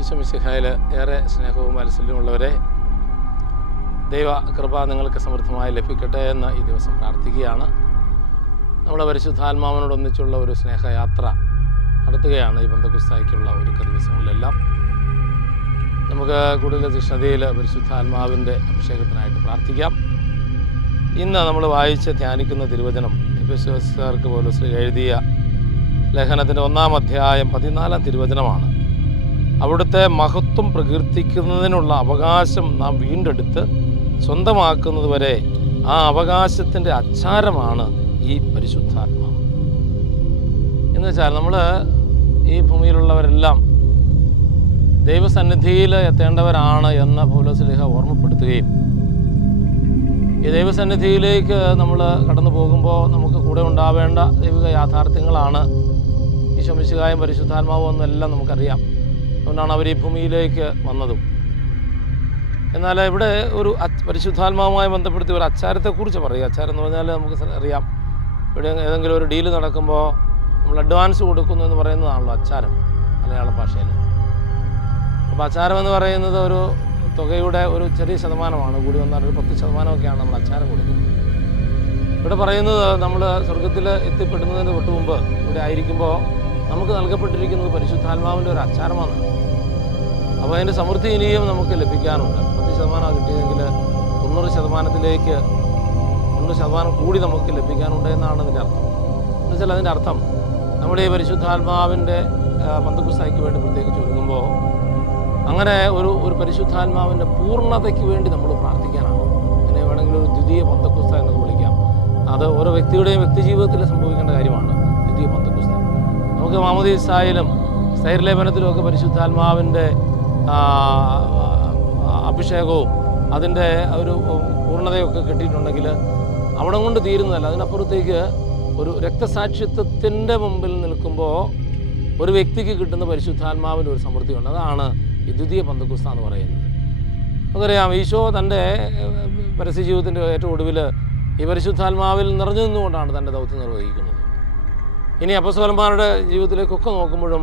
ഈശ്വമിശിഹായിൽ ഏറെ സ്നേഹവും വാത്സല്യമുള്ളവരെ ദൈവ കൃപ നിങ്ങൾക്ക് സമൃദ്ധമായി ലഭിക്കട്ടെ എന്ന് ഈ ദിവസം പ്രാർത്ഥിക്കുകയാണ്. നമ്മുടെ പരിശുദ്ധാത്മാവിനോടൊന്നിച്ചുള്ള ഒരു സ്നേഹയാത്ര നടത്തുകയാണ് ഈ ബന്ധപുസ്തകയ്ക്കുള്ള ഒരുക്ക ദിവസങ്ങളിലെല്ലാം. നമുക്ക് കൂടുതൽ തീഷ്ണതയിൽ പരിശുദ്ധാത്മാവിന്റെ അഭിഷേകത്തിനായിട്ട് പ്രാർത്ഥിക്കാം. ഇന്ന് നമ്മൾ വായിച്ച് ധ്യാനിക്കുന്ന തിരുവചനം എഫെസ്യോസുകാർക്ക് പോലും എഴുതിയ ലേഖനത്തിന്റെ ഒന്നാം അധ്യായം പതിനാലാം തിരുവചനമാണ്. അവിടുത്തെ മഹത്വം പ്രകീർത്തിക്കുന്നതിനുള്ള അവകാശം നാം വീണ്ടെടുത്ത് സ്വന്തമാക്കുന്നത് വരെ ആ അവകാശത്തിന്റെ അച്ചാരമാണ് ഈ പരിശുദ്ധാത്മാവ് എന്ന് വെച്ചാൽ നമ്മൾ ഈ ഭൂമിയിലുള്ളവരെല്ലാം ദൈവസന്നിധിയിൽ എത്തേണ്ടവരാണ് എന്ന് പൗലോസ്ലിഹ ഓർമ്മപ്പെടുത്തുകയും ഈ ദൈവസന്നിധിയിലേക്ക് നമ്മൾ കടന്നു പോകുമ്പോൾ നമുക്ക് കൂടെ ഉണ്ടാവേണ്ട ദൈവിക യാഥാർത്ഥ്യങ്ങളാണ്. ഈ ശമിശുകായും പരിശുദ്ധാത്മാവും എന്നെല്ലാം നമുക്കറിയാം. അതുകൊണ്ടാണ് അവർ ഈ ഭൂമിയിലേക്ക് വന്നതും. എന്നാൽ ഇവിടെ ഒരു പരിശുദ്ധാത്മാവുമായി ബന്ധപ്പെടുത്തി ഒരു അച്ചാരത്തെക്കുറിച്ച് പറയുക. അച്ചാരം എന്ന് പറഞ്ഞാൽ നമുക്ക് അറിയാം. ഇവിടെ ഏതെങ്കിലും ഒരു ഡീൽ നടക്കുമ്പോൾ നമ്മൾ അഡ്വാൻസ് കൊടുക്കുന്നു എന്ന് പറയുന്നതാണല്ലോ അച്ചാരം മലയാള ഭാഷയിൽ. അപ്പോൾ അച്ചാരം എന്ന് പറയുന്നത് ഒരു തുകയുടെ ഒരു ചെറിയ ശതമാനമാണ് കൂടി വന്നാൽ ഒരു പത്ത് ശതമാനമൊക്കെയാണ് നമ്മൾ അച്ചാരം കൊടുക്കുന്നത്. ഇവിടെ പറയുന്നത് നമ്മൾ സ്വർഗത്തിൽ എത്തിപ്പെടുന്നതിന് തൊട്ട് മുമ്പ് ഇവിടെ ആയിരിക്കുമ്പോൾ നമുക്ക് നൽകപ്പെട്ടിരിക്കുന്നത് പരിശുദ്ധാത്മാവിന്റെ ഒരു അച്ചാരമാണ്. അപ്പോൾ അതിന്റെ സമൃദ്ധി ഇനിയും നമുക്ക് ലഭിക്കാനുണ്ട് പത്ത് ശതമാനം കിട്ടിയതെങ്കിൽ തൊണ്ണൂറ് ശതമാനത്തിലേക്ക് തൊണ്ണൂറ് ശതമാനം കൂടി നമുക്ക് ലഭിക്കാനുണ്ട് എന്നാണ് അതിന്റെ അർത്ഥം. എന്ന് വെച്ചാൽ അതിന്റെ അർത്ഥം നമ്മുടെ ഈ പരിശുദ്ധാത്മാവിന്റെ പന്തക്കുസ്തായ്ക്ക് വേണ്ടി പ്രത്യേകിച്ച് ഒരുങ്ങുമ്പോൾ അങ്ങനെ ഒരു ഒരു പരിശുദ്ധാത്മാവിന്റെ പൂർണതയ്ക്ക് വേണ്ടി നമ്മൾ പ്രാർത്ഥിക്കാനാണ്. അതിനെ വേണമെങ്കിൽ ഒരു ദ്വിതീയ പന്തക്കുസ്ത എന്ന് വിളിക്കാം. അത് ഓരോ വ്യക്തിയുടെയും വ്യക്തിജീവിതത്തിൽ സംഭവിക്കേണ്ട കാര്യമാണ്. ദ്വിതീയ പന്തക്കുസ്ത നമുക്ക് മാമദീസായാലും ഒക്കെ പരിശുദ്ധാത്മാവിന്റെ അഭിഷേകവും അതിന്റെ ഒരു പൂർണതയൊക്കെ കിട്ടിയിട്ടുണ്ടെങ്കിൽ അവിടെ കൊണ്ട് തീരുന്നതല്ല. അതിനപ്പുറത്തേക്ക് ഒരു രക്തസാക്ഷിത്വത്തിന്റെ മുമ്പിൽ നിൽക്കുമ്പോൾ ഒരു വ്യക്തിക്ക് കിട്ടുന്ന പരിശുദ്ധാത്മാവിന്റെ ഒരു സമൃദ്ധിയുണ്ട്. അതാണ് ഈ ദ്വിതീയ പന്തക്കുസ്ത എന്ന് പറയുന്നത്. നമുക്കറിയാം ഈശോ തന്റെ പരസ്യ ജീവിതത്തിന്റെ ഏറ്റവും ഒടുവിൽ ഈ പരിശുദ്ധാത്മാവിൽ നിറഞ്ഞു നിന്നുകൊണ്ടാണ് തന്റെ ദൗത്യം നിർവഹിക്കുന്നത്. ഇനി അപ്പസ്വലന്മാരുടെ ജീവിതത്തിലേക്കൊക്കെ നോക്കുമ്പോഴും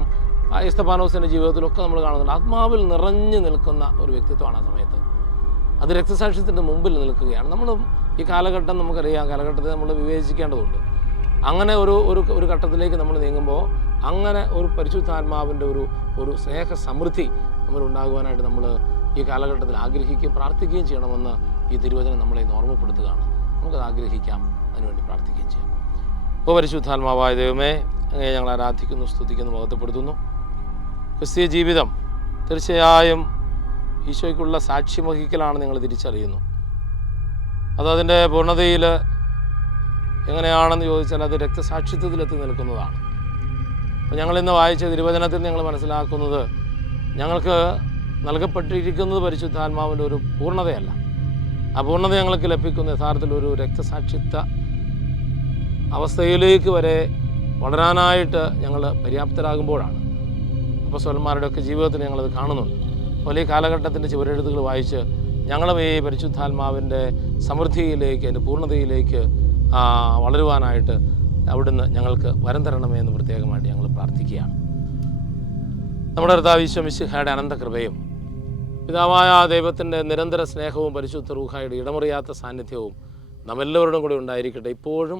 ആ ഇസ്തപാനോസിന്റെ ജീവിതത്തിലൊക്കെ നമ്മൾ കാണുന്നുണ്ട്. ആത്മാവിൽ നിറഞ്ഞു നിൽക്കുന്ന ഒരു വ്യക്തിത്വമാണ് ആ സമയത്ത്. അത് രക്തസാക്ഷ്യത്തിന്റെ മുമ്പിൽ നിൽക്കുകയാണ്. നമ്മൾ ഈ കാലഘട്ടം നമുക്കറിയാം. കാലഘട്ടത്തെ നമ്മൾ വിവേചിക്കേണ്ടതുണ്ട്. അങ്ങനെ ഒരു ഒരു ഒരു ഘട്ടത്തിലേക്ക് നമ്മൾ നീങ്ങുമ്പോൾ അങ്ങനെ ഒരു പരിശുദ്ധാത്മാവിന്റെ ഒരു ഒരു സ്നേഹ സമൃദ്ധി നമ്മൾ ഉണ്ടാകുവാനായിട്ട് നമ്മൾ ഈ കാലഘട്ടത്തിൽ ആഗ്രഹിക്കുകയും പ്രാർത്ഥിക്കുകയും ചെയ്യണമെന്ന് ഈ തിരുവചനം നമ്മളെ ഓർമ്മപ്പെടുത്തുകയാണ്. നമുക്കത് ആഗ്രഹിക്കാം. അതിനുവേണ്ടി പ്രാർത്ഥിക്കുകയും ചെയ്യാം. ഓ പരിശുദ്ധാത്മാവായ ദൈവമേ അങ്ങനെ ഞങ്ങൾ ആരാധിക്കുന്നു സ്തുതിക്കുന്നു മഹത്വപ്പെടുത്തുന്നു ക്രിസ്തീയ ജീവിതം തീർച്ചയായും ഈശോയ്ക്കുള്ള സാക്ഷ്യം വഹിക്കലാണ് നിങ്ങൾ തിരിച്ചറിയുന്നു. അത് അതിന്റെ പൂർണതയിൽ എങ്ങനെയാണെന്ന് ചോദിച്ചാൽ അത് രക്തസാക്ഷിത്വത്തിലെത്തി നിൽക്കുന്നതാണ്. അപ്പോൾ ഞങ്ങളിന്ന് വായിച്ച തിരുവചനത്തിൽ ഞങ്ങൾ മനസ്സിലാക്കുന്നത് ഞങ്ങൾക്ക് നൽകപ്പെട്ടിരിക്കുന്നത് പരിശുദ്ധാത്മാവിന്റെ ഒരു പൂർണതയല്ല. ആ പൂർണത ഞങ്ങൾക്ക് ലഭിക്കുന്ന യഥാർത്ഥത്തിൽ ഒരു രക്തസാക്ഷിത്വ അവസ്ഥയിലേക്ക് വരെ വളരാനായിട്ട് ഞങ്ങൾ പര്യാപ്തരാകുമ്പോഴാണ്. അപ്പോൾ സ്വലന്മാരുടെയൊക്കെ ജീവിതത്തിൽ ഞങ്ങളത് കാണുന്നുണ്ട്. അതുപോലെ ഈ കാലഘട്ടത്തിന്റെ ചുവരെഴുത്തുകൾ വായിച്ച് ഞങ്ങളും ഈ പരിശുദ്ധാത്മാവിന്റെ സമൃദ്ധിയിലേക്ക് അതിന്റെ പൂർണതയിലേക്ക് വളരുവാനായിട്ട് അവിടുന്ന് ഞങ്ങൾക്ക് വരം തരണമേ എന്ന് പ്രത്യേകമായിട്ട് ഞങ്ങൾ പ്രാർത്ഥിക്കുകയാണ്. നമ്മുടെ കർത്താവ് ഈശ്വമിശിഹയുടെ അനന്തകൃപയും പിതാവായ ദൈവത്തിന്റെ നിരന്തര സ്നേഹവും പരിശുദ്ധ റൂഹായുടെ ഇടമുറിയാത്ത സാന്നിധ്യവും നമ്മെല്ലാവരോടും കൂടി ഉണ്ടായിരിക്കട്ടെ. ഇപ്പോഴും